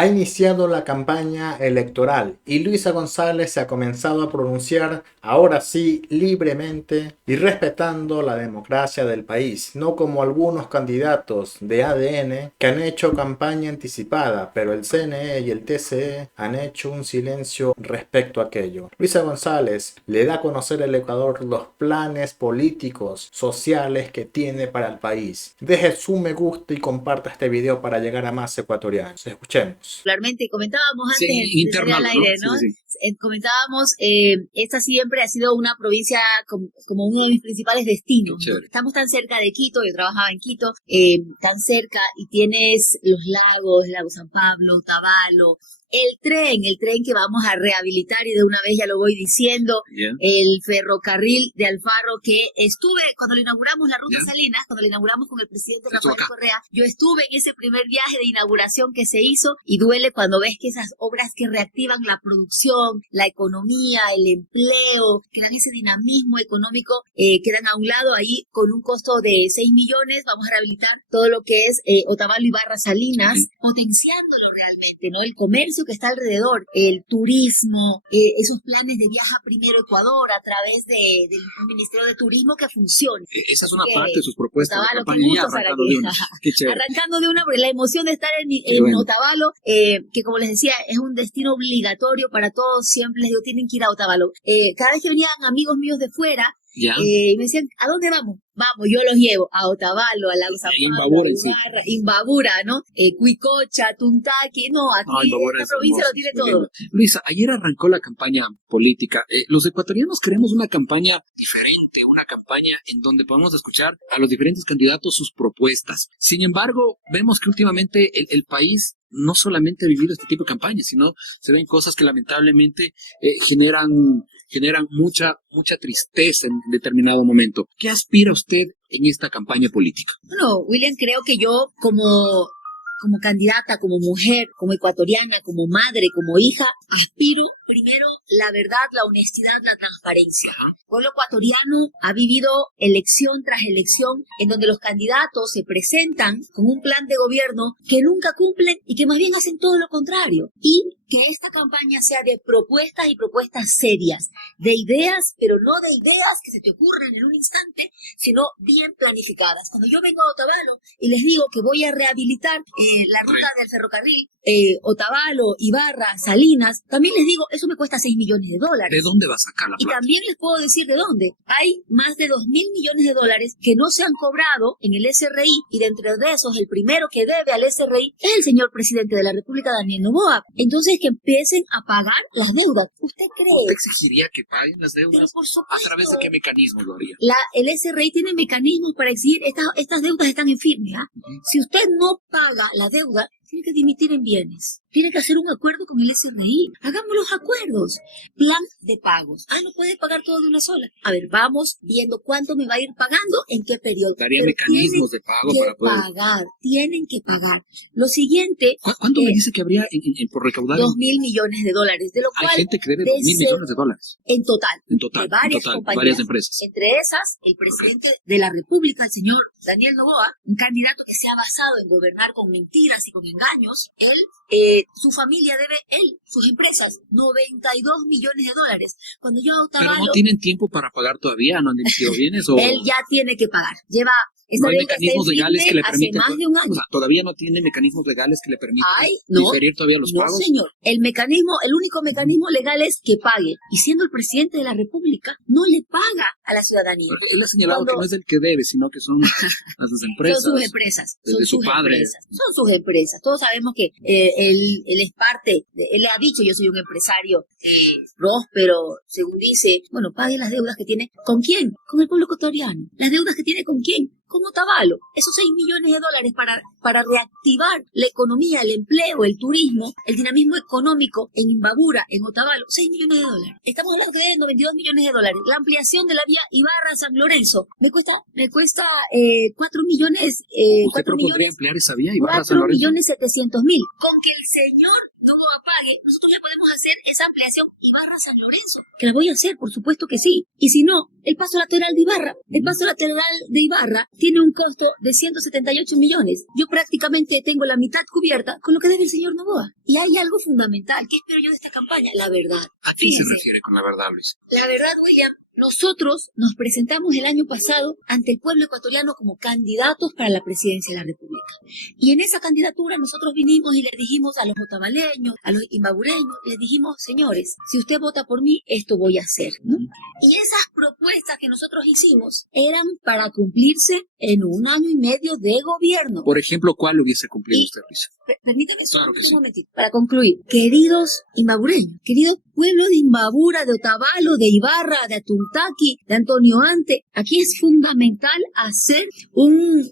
Ha iniciado la campaña electoral y Luisa González se ha comenzado a pronunciar, ahora sí, libremente y respetando la democracia del país, no como algunos candidatos de ADN que han hecho campaña anticipada, pero el CNE y el TCE han hecho un silencio respecto a aquello. Luisa González le da a conocer al Ecuador los planes políticos, sociales que tiene para el país. Deje su me gusta y comparta este video para llegar a más ecuatorianos. Escuchemos. Particularmente, comentábamos antes sí, de salir al aire, ¿no? Sí, sí. Comentábamos, esta siempre ha sido una provincia como uno de mis principales destinos, ¿no? Estamos tan cerca de Quito, yo trabajaba en Quito, tan cerca, y tienes los lagos, el lago San Pablo, Otavalo, el tren que vamos a rehabilitar, y de una vez ya lo voy diciendo, el ferrocarril de Alfaro, que estuve cuando lo inauguramos, la ruta Salinas, cuando lo inauguramos con el presidente Rafael Correa, yo estuve en ese primer viaje de inauguración que se hizo, y duele cuando ves que esas obras que reactivan la producción, la economía, el empleo, que dan ese dinamismo económico, quedan a un lado ahí con un costo de 6 millones, vamos a rehabilitar todo lo que es Otavalo y Barra Salinas, potenciándolo realmente, ¿no? El comercio que está alrededor, el turismo, esos planes de Viaja Primero Ecuador a través del Ministerio de Turismo que funcione. Esa es una parte de sus propuestas. Otavalo, qué gusto estar aquí. Arrancando de una, la emoción de estar en Otavalo, que como les decía, es un destino obligatorio para todos, siempre les digo, tienen que ir a Otavalo. Cada vez que venían amigos míos de fuera, me decían, ¿a dónde vamos? Vamos, yo los llevo a Otavalo, a Lago San Pablo, Imbabura, ¿no? Cuicocha, Tuntaqui, no, aquí esta provincia lo tiene todo. Luisa, ayer arrancó la campaña política. Los ecuatorianos queremos una campaña diferente, una campaña en donde podamos escuchar a los diferentes candidatos sus propuestas. Sin embargo, vemos que últimamente el país no solamente ha vivido este tipo de campañas, sino se ven cosas que lamentablemente generan mucha tristeza en determinado momento. ¿Qué aspira usted en esta campaña política? Bueno, William, creo que yo como candidata, como mujer, como ecuatoriana, como madre, como hija, aspiro primero la verdad, la honestidad, la transparencia. El pueblo ecuatoriano ha vivido elección tras elección en donde los candidatos se presentan con un plan de gobierno que nunca cumplen y que más bien hacen todo lo contrario. Y que esta campaña sea de propuestas y propuestas serias, de ideas, pero no de ideas que se te ocurren en un instante, sino bien planificadas. Cuando yo vengo a Otavalo y les digo que voy a rehabilitar la ruta del ferrocarril, Otavalo, Ibarra, Salinas, también les digo, eso me cuesta 6 millones de dólares. ¿De dónde va a sacar la plata? Y también les puedo decir de dónde. Hay más de 2.000 millones de dólares que no se han cobrado en el SRI, y dentro de esos, el primero que debe al SRI es el señor presidente de la República, Daniel Noboa. Entonces, que empiecen a pagar las deudas. ¿Usted cree? ¿Usted exigiría que paguen las deudas? Pero por supuesto. ¿A través de qué mecanismo lo haría? El SRI tiene mecanismos para exigir, estas deudas están en firme. Si usted no paga la deuda, tiene que dimitir en bienes. Tiene que hacer un acuerdo con el SRI. Hagamos los acuerdos. Plan de pagos. No puede pagar todo de una sola. A ver, vamos viendo cuánto me va a ir pagando, en qué periodo. Daría mecanismos de pago para poder pagar. Tienen que pagar. Lo siguiente. ¿Cuánto me dice que habría por recaudar? 2.000 millones de dólares. De lo cual, hay gente que debe 2.000 millones de dólares. En total. De varias compañías. Varias empresas. Entre esas, el presidente de la República, el señor Daniel Noboa, un candidato que se ha basado en gobernar con mentiras y con engaños. Su familia debe, sus empresas, 92 millones de dólares. Cuando yo a Otavalo... ¿Pero no tienen tiempo para pagar todavía? ¿No han emitido bienes? Él ya tiene que pagar. No hay mecanismos legales que le permiten. Hace más de un año. O sea, todavía no tiene mecanismos legales que le permitan diferir todavía los pagos. No, señor. El único mecanismo legal es que pague. Y siendo el presidente de la República, no le paga a la ciudaña. Pero él ha señalado que no es el que debe, sino que son las empresas. Son sus empresas. De su padre. Son sus empresas. Todos sabemos que él es parte. Él ha dicho, yo soy un empresario próspero, según dice. Bueno, pague las deudas que tiene. ¿Con quién? Con el pueblo ecuatoriano. ¿Las deudas que tiene con quién? Con Otavalo. Esos 6 millones de dólares para reactivar la economía, el empleo, el turismo, el dinamismo económico en Imbabura, en Otavalo, 6 millones de dólares. Estamos hablando de 92 millones de dólares. La ampliación de la vía Ibarra-San Lorenzo me cuesta 4 millones. ¿Usted propondría ampliar esa vía Ibarra-San Lorenzo? 4.700.000. Con que el señor Noboa pague, nosotros le podemos hacer esa ampliación Ibarra-San Lorenzo, que la voy a hacer, por supuesto que sí. Y si no, el paso lateral de Ibarra. El paso lateral de Ibarra tiene un costo de 178 millones. Yo prácticamente tengo la mitad cubierta con lo que debe el señor Noboa. Y hay algo fundamental. ¿Qué espero yo de esta campaña? La verdad. ¿A qué se refiere con la verdad, Luis? La verdad, William. Nosotros nos presentamos el año pasado ante el pueblo ecuatoriano como candidatos para la presidencia de la República. Y en esa candidatura nosotros vinimos y le dijimos a los otavaleños, a los imbabureños, les dijimos, señores, si usted vota por mí, esto voy a hacer, ¿no? Y esas propuestas que nosotros hicimos eran para cumplirse en 1 año y medio de gobierno. Por ejemplo, ¿cuál hubiese cumplido usted, Luis? Permítame claro un momentito, para concluir. Queridos imbabureños, querido pueblo de Imbabura, de Otavalo, de Ibarra, de Atuntaqui, de Antonio Ante, aquí es fundamental hacer un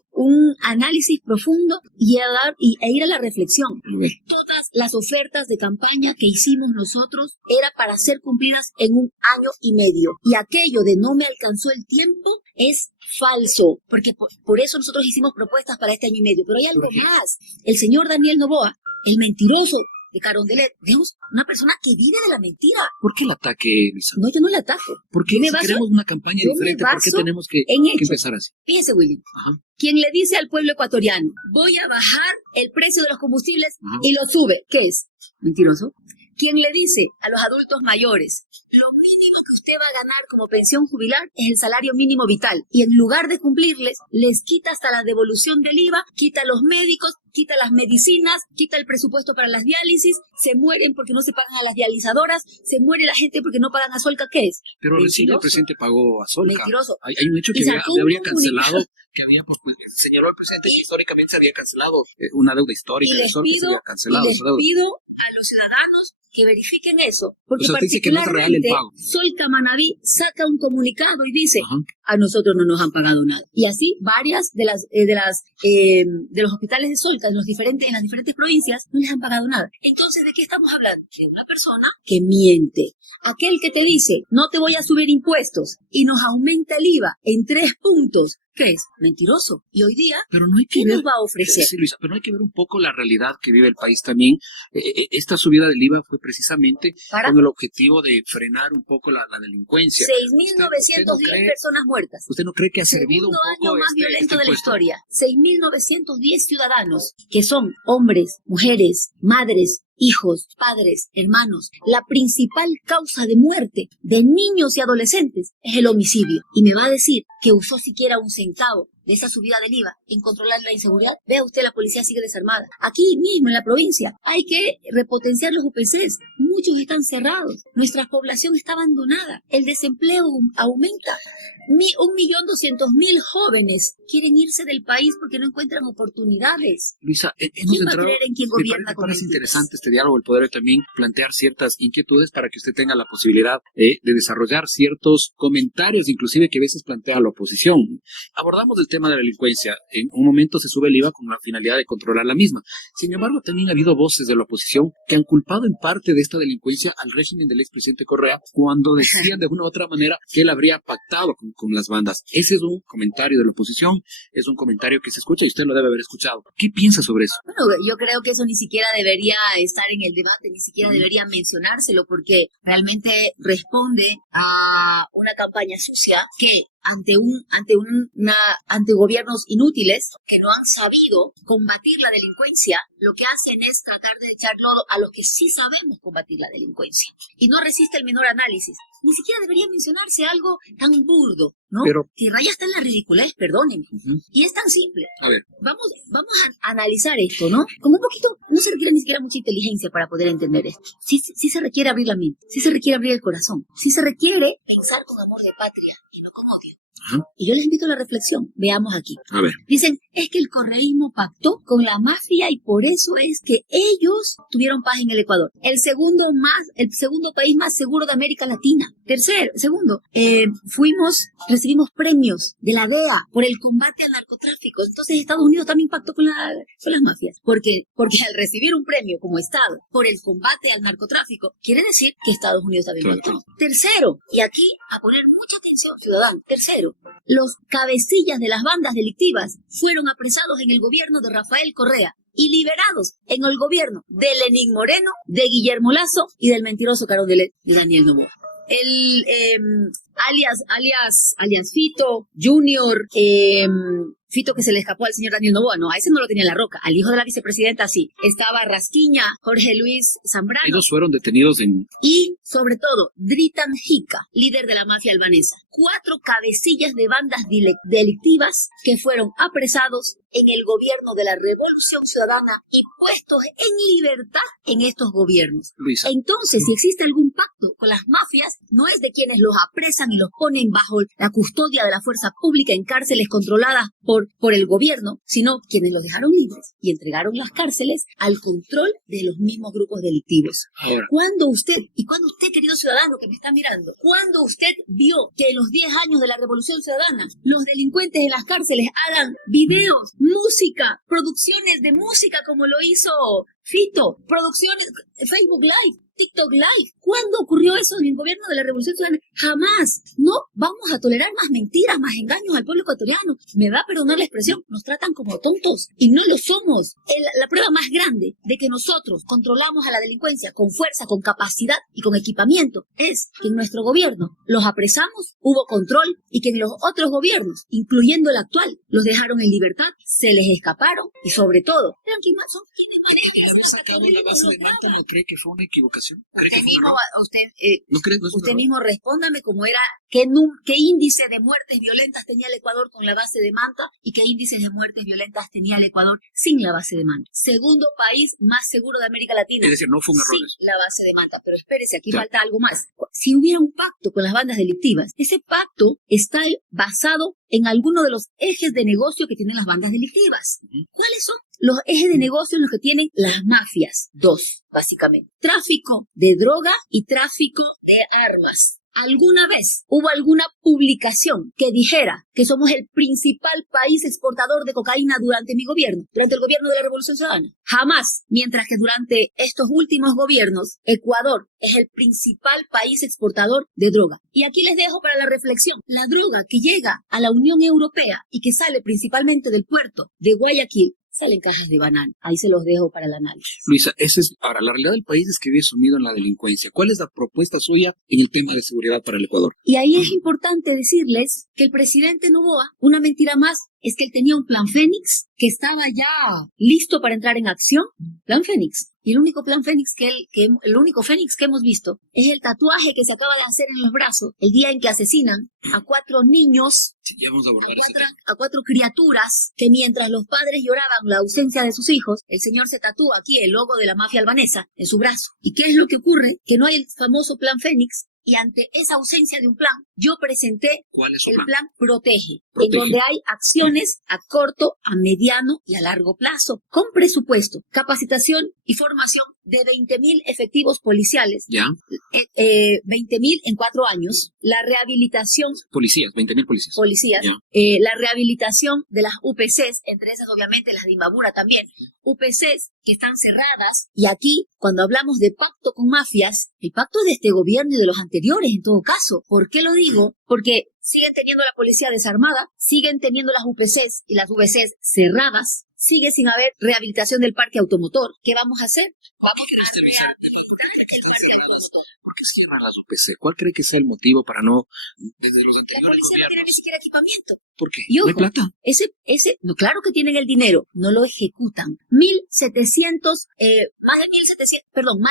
análisis profundo y ir a la reflexión. Todas las ofertas de campaña que hicimos nosotros era para ser cumplidas en 1 año y medio. Y aquello de no me alcanzó el tiempo es falso, porque por eso nosotros hicimos propuestas para este año y medio. Pero hay algo más. El señor Daniel Noboa, el mentiroso de Carondelet, digamos, una persona que vive de la mentira. ¿Por qué el ataque, Luisa? No, yo no le ataco. ¿Por qué si queremos una campaña diferente? ¿Por qué tenemos que empezar así? Fíjese, William. Ajá. Quien le dice al pueblo ecuatoriano, voy a bajar el precio de los combustibles y lo sube, ¿qué es? Mentiroso. Quien le dice a los adultos mayores, lo mínimo que usted va a ganar como pensión jubilar es el salario mínimo vital, y en lugar de cumplirles, les quita hasta la devolución del IVA, quita a los médicos, quita las medicinas, quita el presupuesto para las diálisis, se mueren porque no se pagan a las dializadoras, se muere la gente porque no pagan a Solca, ¿qué es? Pero recién el presidente pagó a Solca. Mentiroso. Hay un hecho que habría cancelado, que había, pues, señaló el presidente que históricamente se había cancelado una deuda histórica de Solca, se había cancelado esa deuda. Pido a los ciudadanos que verifiquen eso, porque particularmente Solca Manaví saca un comunicado y dice, a nosotros no nos han pagado nada. Y así varias de los hospitales de Solca en las diferentes provincias no les han pagado nada. Entonces, ¿de qué estamos hablando? De una persona que miente. Aquel que te dice, no te voy a subir impuestos y nos aumenta el IVA en 3 puntos. ¿Qué es? Mentiroso. Y hoy día, pero no hay que ¿qué nos va a ofrecer? Sí, Luisa, pero no hay que ver un poco la realidad que vive el país también. Esta subida del IVA fue precisamente con el objetivo de frenar un poco la delincuencia. 6.910 personas muertas. ¿Usted no cree que ha servido un poco año más violento de la historia? 6.910 ciudadanos, que son hombres, mujeres, madres, hijos, padres, hermanos. La principal causa de muerte de niños y adolescentes es el homicidio. Y me va a decir que usó siquiera un centavo de esa subida del IVA en controlar la inseguridad. Vea usted, la policía sigue desarmada. Aquí mismo en la provincia hay que repotenciar los UPCs. Muchos están cerrados. Nuestra población está abandonada. El desempleo aumenta. 1.200.000 jóvenes quieren irse del país porque no encuentran oportunidades. Luisa, ¿Quién va a creer en quién gobierna con mentiras? Me parece interesante este diálogo, el poder también plantear ciertas inquietudes para que usted tenga la posibilidad de desarrollar ciertos comentarios, inclusive que a veces plantea la oposición. Abordamos el tema de la delincuencia. En un momento se sube el IVA con la finalidad de controlar la misma. Sin embargo, también ha habido voces de la oposición que han culpado en parte de esta delincuencia al régimen del expresidente Correa cuando decían de una u otra manera que él habría pactado con las bandas. Ese es un comentario de la oposición, es un comentario que se escucha y usted lo debe haber escuchado. ¿Qué piensa sobre eso? Bueno, yo creo que eso ni siquiera debería estar en el debate, ni siquiera debería mencionárselo, porque realmente responde a una campaña sucia que ante gobiernos inútiles que no han sabido combatir la delincuencia, lo que hacen es tratar de echar lodo a los que sí sabemos combatir la delincuencia. Y no resiste el menor análisis. Ni siquiera debería mencionarse algo tan burdo, ¿no? Pero, que raya está en la ridiculez, perdónenme. Y es tan simple. A ver. Vamos a analizar esto, ¿no? Con un poquito, no se requiere ni siquiera mucha inteligencia para poder entender esto. Sí se requiere abrir la mente, sí se requiere abrir el corazón, sí se requiere pensar con amor de patria y no con odio. Y yo les invito a la reflexión. Veamos aquí. A ver. Dicen, es que el correísmo pactó con la mafia y por eso es que ellos tuvieron paz en el Ecuador. El segundo país más seguro de América Latina. Segundo, recibimos premios de la DEA por el combate al narcotráfico. Entonces Estados Unidos también pactó con las mafias. Porque al recibir un premio como Estado por el combate al narcotráfico, quiere decir que Estados Unidos también pactó. Tercero, y aquí a poner mucha atención, ciudadanos. Tercero, los cabecillas de las bandas delictivas fueron apresados en el gobierno de Rafael Correa y liberados en el gobierno de Lenín Moreno, de Guillermo Lazo y del mentiroso Carondelet de Daniel Noboa. El alias Fito Junior, Fito que se le escapó al señor Daniel Noboa, no, a ese no lo tenía en la roca, al hijo de la vicepresidenta sí, estaba Rasquiña, Jorge Luis Zambrano. Ellos fueron detenidos y sobre todo Dritan Jica, líder de la mafia albanesa. 4 cabecillas de bandas delictivas que fueron apresados en el gobierno de la Revolución Ciudadana y puestos en libertad en estos gobiernos. Luisa. Entonces, si existe algún pacto con las mafias, no es de quienes los apresan y los ponen bajo la custodia de la fuerza pública en cárceles controladas por el gobierno, sino quienes los dejaron libres y entregaron las cárceles al control de los mismos grupos delictivos. Ahora, ¿Cuándo usted, querido ciudadano que me está mirando, cuando usted vio que en los 10 años de la Revolución Ciudadana los delincuentes en las cárceles hagan videos, música, producciones de música como lo hizo Fito, producciones, Facebook Live, TikTok Live? ¿Cuándo ocurrió eso en el gobierno de la Revolución Ciudadana? Jamás. No vamos a tolerar más mentiras, más engaños al pueblo ecuatoriano. Me va a perdonar la expresión, nos tratan como tontos y no lo somos. La prueba más grande de que nosotros controlamos a la delincuencia con fuerza, con capacidad y con equipamiento es que en nuestro gobierno los apresamos, hubo control y que en los otros gobiernos, incluyendo el actual, los dejaron en libertad, se les escaparon y sobre todo, son quienes manejan. ¿haber sacado la base de Manta no cree que fue una equivocación? Usted mismo respóndame cómo era, qué índice de muertes violentas tenía el Ecuador con la base de Manta y qué índices de muertes violentas tenía el Ecuador sin la base de Manta. Segundo país más seguro de América Latina. Es decir, no fue un error. Sin la base de Manta. Pero espérese, aquí falta algo más. Si hubiera un pacto con las bandas delictivas, ese pacto está basado en alguno de los ejes de negocio que tienen las bandas delictivas. ¿Cuáles son los ejes de negocio en los que tienen las mafias? 2, básicamente. Tráfico de droga y tráfico de armas. ¿Alguna vez hubo alguna publicación que dijera que somos el principal país exportador de cocaína durante mi gobierno, durante el gobierno de la Revolución Ciudadana? Jamás. Mientras que durante estos últimos gobiernos, Ecuador es el principal país exportador de droga. Y aquí les dejo para la reflexión. La droga que llega a la Unión Europea y que sale principalmente del puerto de Guayaquil, salen cajas de banano. Ahí se los dejo para el análisis. Luisa, ahora, la realidad del país es que vive sumido en la delincuencia. ¿Cuál es la propuesta suya en el tema de seguridad para el Ecuador? Y ahí es importante decirles que el presidente Noboa, una mentira más, es que él tenía un plan Fénix que estaba ya listo para entrar en acción. Plan Fénix. Y el único plan Fénix el único Fénix que hemos visto es el tatuaje que se acaba de hacer en los brazos el día en que asesinan a 4 niños, Sí, ya vamos a abordar a 4 criaturas que mientras los padres lloraban la ausencia de sus hijos, el señor se tatúa aquí el logo de la mafia albanesa en su brazo. ¿Y qué es lo que ocurre? Que no hay el famoso plan Fénix. Y ante esa ausencia de un plan, yo presenté el plan Protege, en donde hay acciones a corto, a mediano y a largo plazo, con presupuesto, capacitación y formación de 20.000 efectivos policiales. ¿Ya? 20.000 en 4 años. La rehabilitación. Policías, 20.000 policías. Policías. La rehabilitación de las UPCs, entre esas obviamente las de Imbabura también. UPCs que están cerradas. Y aquí, cuando hablamos de pacto con mafias, el pacto es de este gobierno y de los anteriores en todo caso. ¿Por qué lo digo? Porque siguen teniendo la policía desarmada, siguen teniendo las UPCs y las VCs cerradas, sigue sin haber rehabilitación del parque automotor. ¿Qué vamos a hacer? Vamos a rehabilitar el parque automotor. ¿Por qué cierran las UPC? ¿Cuál cree que sea el motivo para no, desde los anteriores La policía gobiernos? no tiene ni siquiera equipamiento. ¿Por qué? Y ojo, ¿No hay plata? No, claro que tienen el dinero, no lo ejecutan. Más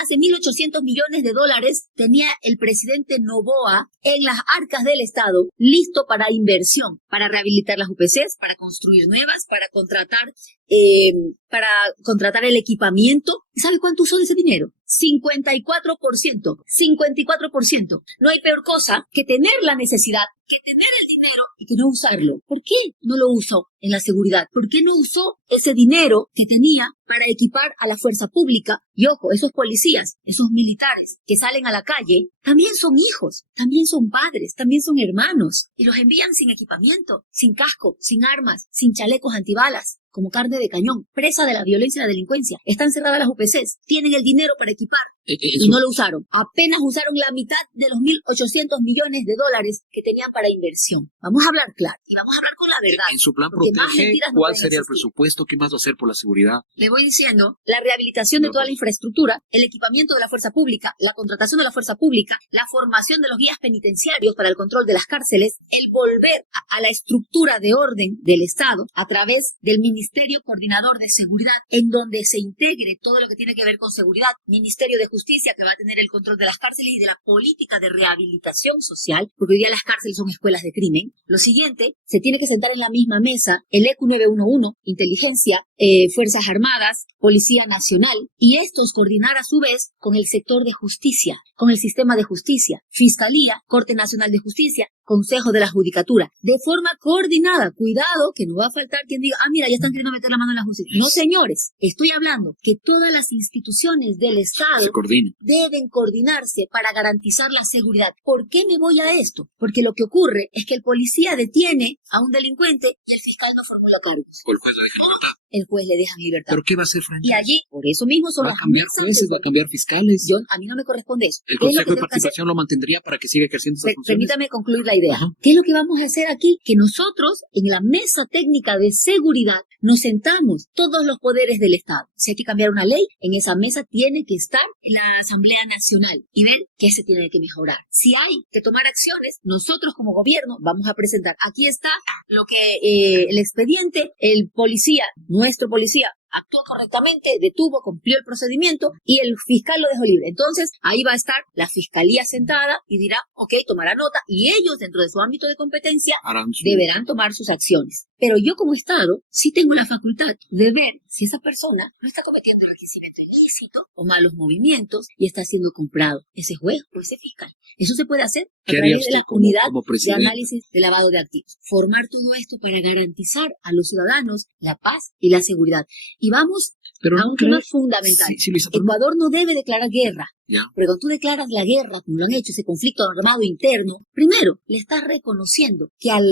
de 1.800 millones de dólares tenía el presidente Noboa en las arcas del Estado, listo para inversión, para rehabilitar las UPCs, para construir nuevas, para contratar el equipamiento. ¿Y sabe cuánto usó de ese dinero? 54%. 54%. No hay peor cosa que tener la necesidad, que tener el dinero y que no usarlo. ¿Por qué no lo usó en la seguridad? ¿Por qué no usó ese dinero que tenía para equipar a la fuerza pública? Y ojo, esos policías, esos militares que salen a la calle, también son hijos, también son padres, también son hermanos. Y los envían sin equipamiento, sin casco, sin armas, sin chalecos antibalas, como carne de cañón, presa de la violencia y la delincuencia. Están cerradas las UPCs, tienen el dinero para equipar, y no lo usaron. Apenas usaron la mitad de los 1.800 millones de dólares que tenían para inversión. Vamos a hablar claro y vamos a hablar con la verdad. En su plan Protege, ¿cuál sería el presupuesto? ¿Qué más va a hacer por la seguridad? Le voy diciendo, la rehabilitación de toda la infraestructura, el equipamiento de la fuerza pública, la contratación de la fuerza pública, la formación de los guías penitenciarios para el control de las cárceles, el volver a la estructura de orden del Estado a través del Ministerio Coordinador de Seguridad, en donde se integre todo lo que tiene que ver con seguridad, Ministerio de Justicia, que va a tener el control de las cárceles y de la política de rehabilitación social, porque hoy día las cárceles son escuelas de crimen. Lo siguiente, se tiene que sentar en la misma mesa el ECU 911, inteligencia, Fuerzas Armadas, Policía Nacional, y estos coordinar a su vez con el sector de justicia, con el sistema de justicia, Fiscalía, Corte Nacional de Justicia, Consejo de la Judicatura, de forma coordinada. Cuidado, que no va a faltar quien diga, mira, ya están queriendo meter la mano en la justicia. No, señores, estoy hablando que todas las instituciones del Estado deben coordinarse para garantizar la seguridad. ¿Por qué me voy a esto? Porque lo que ocurre es que el policía detiene a un delincuente y el fiscal no formula cargos. O el juez lo deja en libertad. El juez le deja en libertad. ¿Pero qué va a hacer frente? Y allí, por eso mismo son ¿Va a cambiar jueces? ¿Va a cambiar fiscales? A mí no me corresponde eso. ¿El Consejo de Participación lo mantendría para que siga ejerciendo esas funciones? Permítame concluir la idea. ¿Qué es lo que vamos a hacer aquí? Que nosotros, en la mesa técnica de seguridad, nos sentamos todos los poderes del Estado. Si hay que cambiar una ley, en esa mesa tiene que estar en la Asamblea Nacional y ver qué se tiene que mejorar. Si hay que tomar acciones, nosotros como gobierno vamos a presentar. Aquí está lo que el expediente, el policía, nuestro policía, actuó correctamente, detuvo, cumplió el procedimiento y el fiscal lo dejó libre. Entonces, ahí va a estar la fiscalía sentada y dirá, ok, tomará nota, y ellos, dentro de su ámbito de competencia, deberán tomar sus acciones. Pero yo como Estado sí tengo la facultad de ver si esa persona no está cometiendo enriquecimiento ilícito o malos movimientos y está siendo comprado ese juez o ese fiscal. Eso se puede hacer a través de la unidad de análisis de lavado de activos. Formar todo esto para garantizar a los ciudadanos la paz y la seguridad. Y vamos a un tema fundamental. Ecuador no debe declarar guerra. Pero cuando tú declaras la guerra, como lo han hecho, ese conflicto armado interno, primero le estás reconociendo que al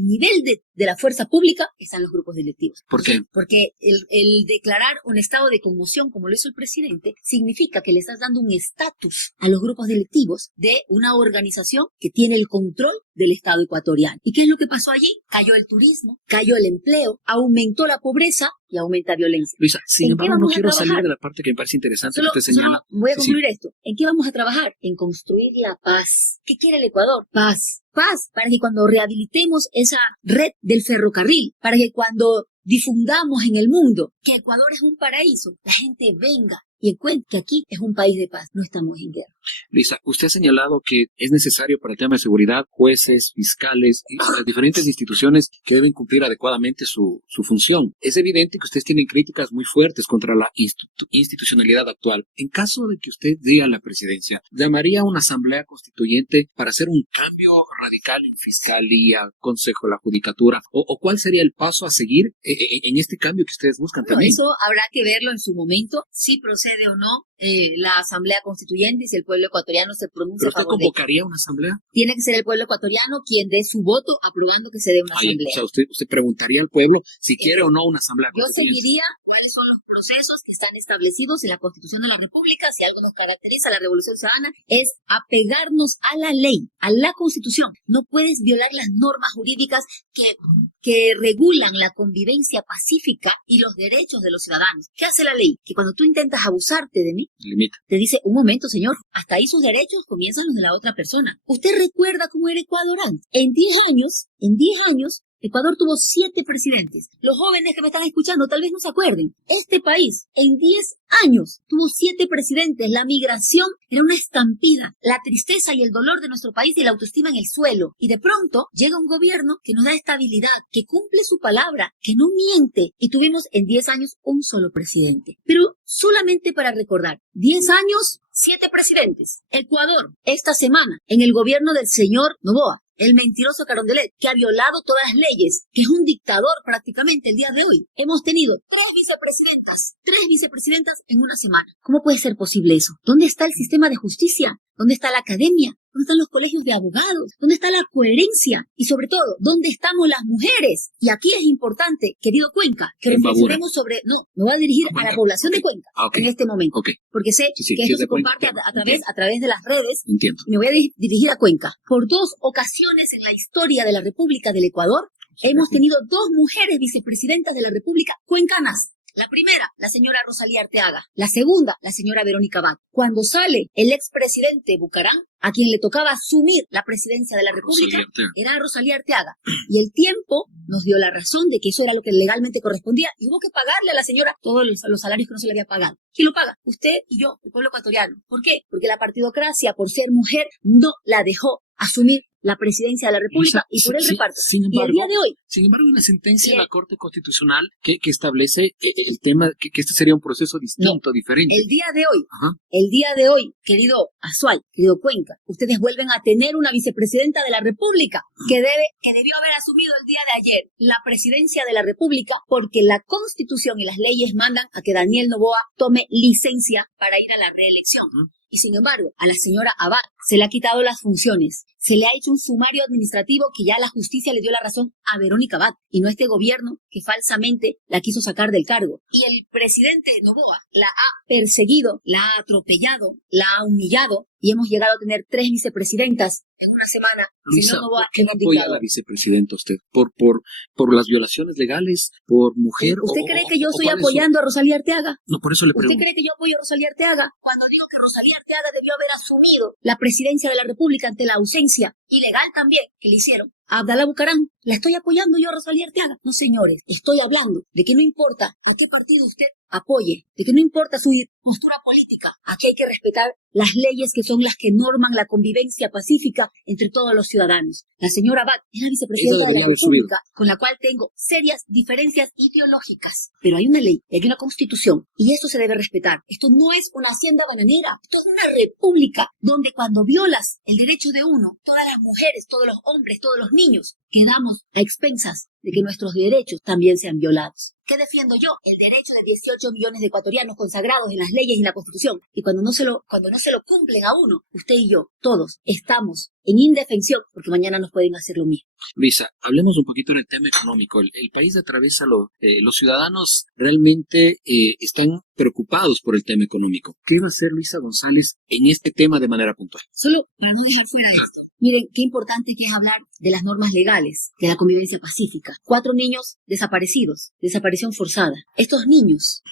nivel de la fuerza pública están los grupos delictivos. ¿Por qué? Porque el declarar un estado de conmoción, como lo hizo el presidente, significa que le estás dando un estatus a los grupos delictivos de una organización que tiene el control del Estado ecuatoriano. ¿Y qué es lo que pasó allí? Cayó el turismo, cayó el empleo, aumentó la pobreza y aumenta violencia. Luisa, sin embargo, no quiero salir de la parte que me parece interesante que usted señala. Voy a concluir esto. ¿En qué vamos a trabajar? En construir la paz. ¿Qué quiere el Ecuador? Paz. Paz para que cuando rehabilitemos esa red del ferrocarril, para que cuando difundamos en el mundo que Ecuador es un paraíso, la gente venga y encuentre que aquí es un país de paz, no estamos en guerra. Luisa, usted ha señalado que es necesario para el tema de seguridad jueces, fiscales y las diferentes instituciones que deben cumplir adecuadamente su función. Es evidente que ustedes tienen críticas muy fuertes contra la institucionalidad actual. En caso de que usted diga la presidencia, ¿llamaría a una asamblea constituyente para hacer un cambio radical en fiscalía, consejo de la judicatura? ¿O cuál sería el paso a seguir en este cambio que ustedes buscan también? Eso habrá que verlo en su momento, si procede o no la asamblea constituyente y si el pueblo ecuatoriano se pronuncia a favor. ¿Pero usted convocaría una asamblea? Tiene que ser el pueblo ecuatoriano quien dé su voto aprobando que se dé una asamblea. O sea, usted preguntaría al pueblo si quiere o no una asamblea constituyente. Yo seguiría cuáles son los procesos que están establecidos en la Constitución de la República. Si algo nos caracteriza a la Revolución Ciudadana es apegarnos a la ley, a la Constitución. No puedes violar las normas jurídicas que regulan la convivencia pacífica y los derechos de los ciudadanos. ¿Qué hace la ley? Que cuando tú intentas abusarte de mí, limita. Te dice, un momento, señor, hasta ahí sus derechos comienzan los de la otra persona. ¿Usted recuerda cómo era Ecuador antes? En 10 años, Ecuador tuvo 7 presidentes. Los jóvenes que me están escuchando tal vez no se acuerden. Este país, en 10 años, tuvo 7 presidentes. La migración era una estampida. La tristeza y el dolor de nuestro país y la autoestima en el suelo. Y de pronto llega un gobierno que nos da estabilidad, que cumple su palabra, que no miente. Y tuvimos en 10 años un solo presidente. Pero solamente para recordar, 10 años, 7 presidentes. Ecuador, esta semana, en el gobierno del señor Noboa, el mentiroso Carondelet, que ha violado todas las leyes, que es un dictador prácticamente el día de hoy. Hemos tenido 3 vicepresidentas en una semana. ¿Cómo puede ser posible eso? ¿Dónde está el sistema de justicia? ¿Dónde está la academia? ¿Dónde están los colegios de abogados? ¿Dónde está la coherencia? Y sobre todo, ¿dónde estamos las mujeres? Y aquí es importante, querido Cuenca, que reflexionemos sobre... No, me voy a dirigir a la población de Cuenca en este momento. Porque sé que esto se comparte a través de las redes. Entiendo. Y me voy a dirigir a Cuenca. Por 2 ocasiones en la historia de la República del Ecuador, hemos tenido 2 mujeres vicepresidentas de la República cuencanas. La primera, la señora Rosalía Arteaga. La segunda, la señora Verónica Abad. Cuando sale el expresidente Bucarán, a quien le tocaba asumir la presidencia de la República, era Rosalía Arteaga. Y el tiempo nos dio la razón de que eso era lo que legalmente correspondía y hubo que pagarle a la señora todos los salarios que no se le había pagado. ¿Quién lo paga? Usted y yo, el pueblo ecuatoriano. ¿Por qué? Porque la partidocracia, por ser mujer, no la dejó asumir la presidencia de la República y por el reparto. Sin embargo, y el día de hoy... Sin embargo, hay una sentencia de la Corte Constitucional que establece el tema, que este sería un proceso distinto, diferente. El día de hoy, querido Azuay, querido Cuenca, ustedes vuelven a tener una vicepresidenta de la República que debió haber asumido el día de ayer la presidencia de la República porque la Constitución y las leyes mandan a que Daniel Noboa tome licencia para ir a la reelección. Y sin embargo, a la señora Abad se le ha quitado las funciones. Se le ha hecho un sumario administrativo que ya la justicia le dio la razón a Verónica Abad y no a este gobierno que falsamente la quiso sacar del cargo. Y el presidente Noboa la ha perseguido, la ha atropellado, la ha humillado y hemos llegado a tener 3 vicepresidentas en una semana. Luisa, Señor Noboa, ¿por qué no apoya a la vicepresidenta usted? ¿Por las violaciones legales? ¿Por mujer? ¿Usted cree que yo estoy apoyando a Rosalía Arteaga? No, por eso le pregunto. ¿Usted cree que yo apoyo a Rosalía Arteaga? Cuando digo que Rosalía Arteaga debió haber asumido la presidencia de la República ante la ausencia ilegal también que le hicieron a Abdalá Bucarán, ¿la estoy apoyando yo a Rosalía Arteaga? No, señores, estoy hablando de que no importa a qué partido usted apoye, de que no importa su postura política, aquí hay que respetar las leyes que son las que norman la convivencia pacífica entre todos los ciudadanos. La señora Abad es la vicepresidenta de la República, con la cual tengo serias diferencias ideológicas, pero hay una ley, hay una constitución, y esto se debe respetar. Esto no es una hacienda bananera, esto es una república donde cuando violas el derecho de uno, todas las mujeres, todos los hombres, todos los niños, quedamos a expensas de que nuestros derechos también sean violados. ¿Qué defiendo yo? El derecho de 18 millones de ecuatorianos consagrados en las leyes y en la Constitución. Y cuando no se lo cumplen a uno, usted y yo, todos, estamos en indefensión porque mañana nos pueden hacer lo mismo. Luisa, hablemos un poquito del tema económico. El país atraviesa los ciudadanos realmente están preocupados por el tema económico. ¿Qué va a hacer Luisa González en este tema de manera puntual? Solo para no dejar fuera esto. Miren, qué importante que es hablar de las normas legales, de la convivencia pacífica. 4 niños desaparecidos, desaparición forzada. Estos niños,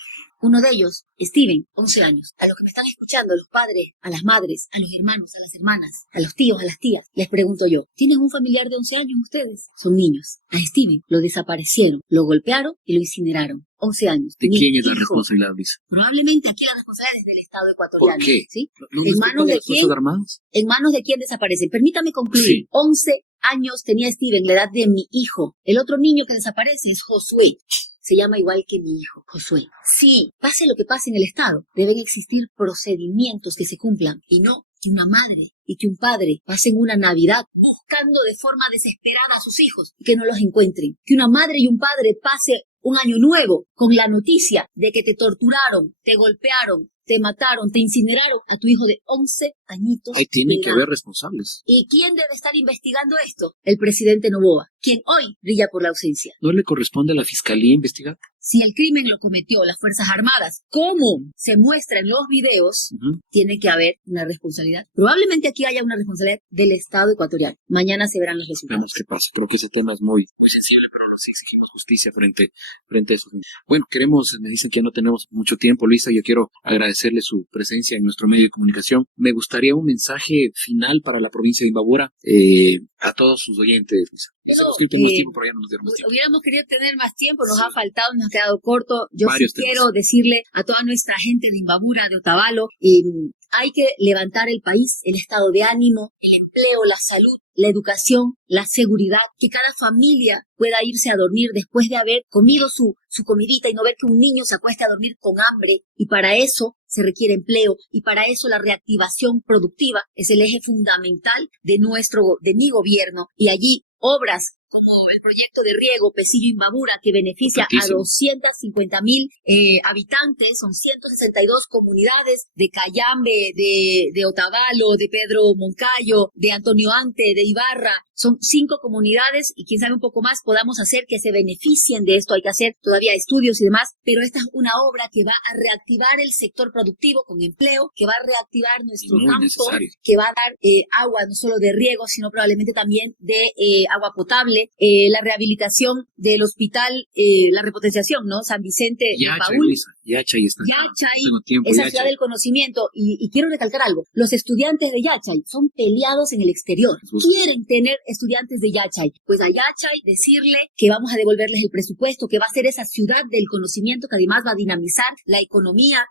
uno de ellos, Steven, 11 años. A los que me están escuchando, a los padres, a las madres, a los hermanos, a las hermanas, a los tíos, a las tías, les pregunto yo, ¿tienen un familiar de 11 años ustedes? Son niños. A Steven lo desaparecieron, lo golpearon y lo incineraron. 11 años. ¿De quién es la responsabilidad, Luisa? Probablemente aquí la responsabilidad es del Estado ecuatoriano. ¿Por qué? ¿Sí? ¿No ¿En manos de quién? Armados? ¿En manos de quién desaparecen? Permítame concluir. Sí. 11 años tenía Steven, la edad de mi hijo. El otro niño que desaparece es Josué. Se llama igual que mi hijo, Josué. Sí, pase lo que pase en el Estado, deben existir procedimientos que se cumplan y no que una madre y que un padre pasen una Navidad buscando de forma desesperada a sus hijos y que no los encuentren. Que una madre y un padre pase un año nuevo con la noticia de que te torturaron, te golpearon, te mataron, te incineraron a tu hijo de 11 añitos. Ahí tienen que haber responsables. ¿Y quién debe estar investigando esto? El presidente Noboa, quien hoy brilla por la ausencia. ¿No le corresponde a la Fiscalía investigar? Si el crimen lo cometió las Fuerzas Armadas, como se muestra en los videos, tiene que haber una responsabilidad. Probablemente aquí haya una responsabilidad del Estado ecuatoriano. Mañana se verán los resultados. Vemos qué pasa. Creo que ese tema es muy sensible, pero los exigimos justicia frente a eso. Bueno, me dicen que ya no tenemos mucho tiempo, Luisa. Yo quiero agradecerle su presencia en nuestro medio de comunicación. Me gustaría un mensaje final para la provincia de Imbabura, a todos sus oyentes, Luisa. Hubiéramos querido tener más tiempo, nos ha faltado, nos ha quedado corto. Yo sí quiero decirle a toda nuestra gente de Imbabura, de Otavalo, hay que levantar el país, el estado de ánimo, el empleo, la salud, la educación, la seguridad, que cada familia pueda irse a dormir después de haber comido su comidita y no ver que un niño se acueste a dormir con hambre. Y para eso se requiere empleo y para eso la reactivación productiva es el eje fundamental de mi gobierno. Y allí obras como el proyecto de riego Pesillo-Imbabura, que beneficia a 250.000 habitantes, son 162 comunidades de Cayambe, de Otavalo, de Pedro Moncayo, de Antonio Ante, de Ibarra. Son 5 comunidades y quién sabe un poco más podamos hacer que se beneficien de esto. Hay que hacer todavía estudios y demás, pero esta es una obra que va a reactivar el sector productivo con empleo, que va a reactivar nuestro campo, que va a dar agua no solo de riego, sino probablemente también de agua potable, la rehabilitación del hospital, la repotenciación, ¿no? San Vicente de Paúl. Yachay está. Yachay, esa ciudad del conocimiento. Y quiero recalcar algo. Los estudiantes de Yachay son peleados en el exterior. Quieren tener estudiantes de Yachay. Pues a Yachay decirle que vamos a devolverles el presupuesto, que va a ser esa ciudad del conocimiento que además va a dinamizar la economía.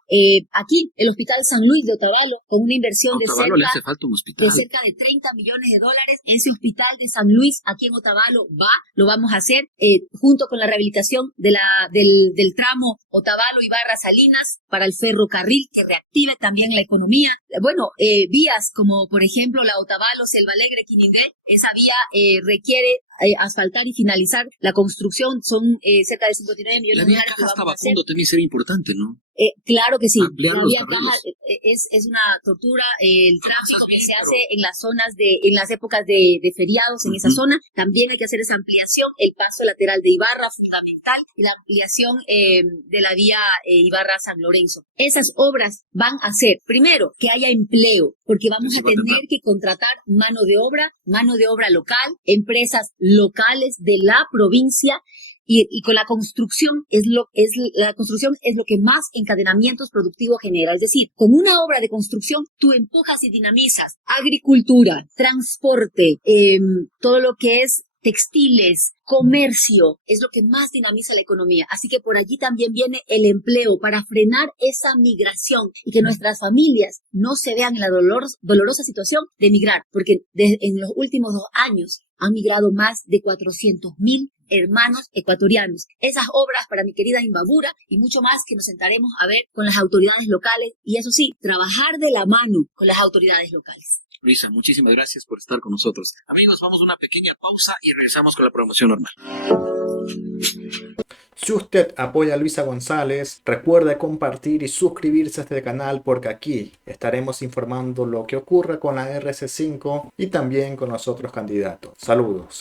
Aquí, el Hospital San Luis de Otavalo, con una inversión de cerca de 30 millones de dólares. Ese hospital de San Luis, aquí en Otavalo, lo vamos a hacer, junto con la rehabilitación del tramo Otavalo-Ibarra-Salinas para el ferrocarril, que reactive también la economía. Bueno, vías como, por ejemplo, la Otavalo-Selva Alegre-Quinindé, esa vía requiere asfaltar y finalizar la construcción. Son cerca de 59 millones de dólares. La vía Caja hasta Bacundo también sería importante, ¿no? Claro que sí. Ampliar la los vía Caja es una tortura. El tráfico que se hace en las zonas en las épocas de feriados en esa zona, también hay que hacer esa ampliación. El paso lateral de Ibarra, fundamental, y la ampliación de la vía Ibarra-San Lorenzo. Esas obras van a hacer, primero, que haya empleo, porque vamos a tener que contratar mano de obra local, empresas locales de la provincia. Y con la construcción la construcción es lo que más encadenamientos productivos genera. Es decir, con una obra de construcción tú empujas y dinamizas agricultura, transporte, todo lo que es textiles, comercio, es lo que más dinamiza la economía. Así que por allí también viene el empleo para frenar esa migración y que nuestras familias no se vean en la dolorosa situación de migrar, porque en los últimos 2 años han migrado más de 400.000 hermanos ecuatorianos. Esas obras para mi querida Imbabura y mucho más que nos sentaremos a ver con las autoridades locales y eso sí, trabajar de la mano con las autoridades locales. Luisa, muchísimas gracias por estar con nosotros. Amigos, vamos a una pequeña pausa y regresamos con la promoción normal. Si usted apoya a Luisa González, recuerde compartir y suscribirse a este canal porque aquí estaremos informando lo que ocurre con la RC5 y también con los otros candidatos. Saludos.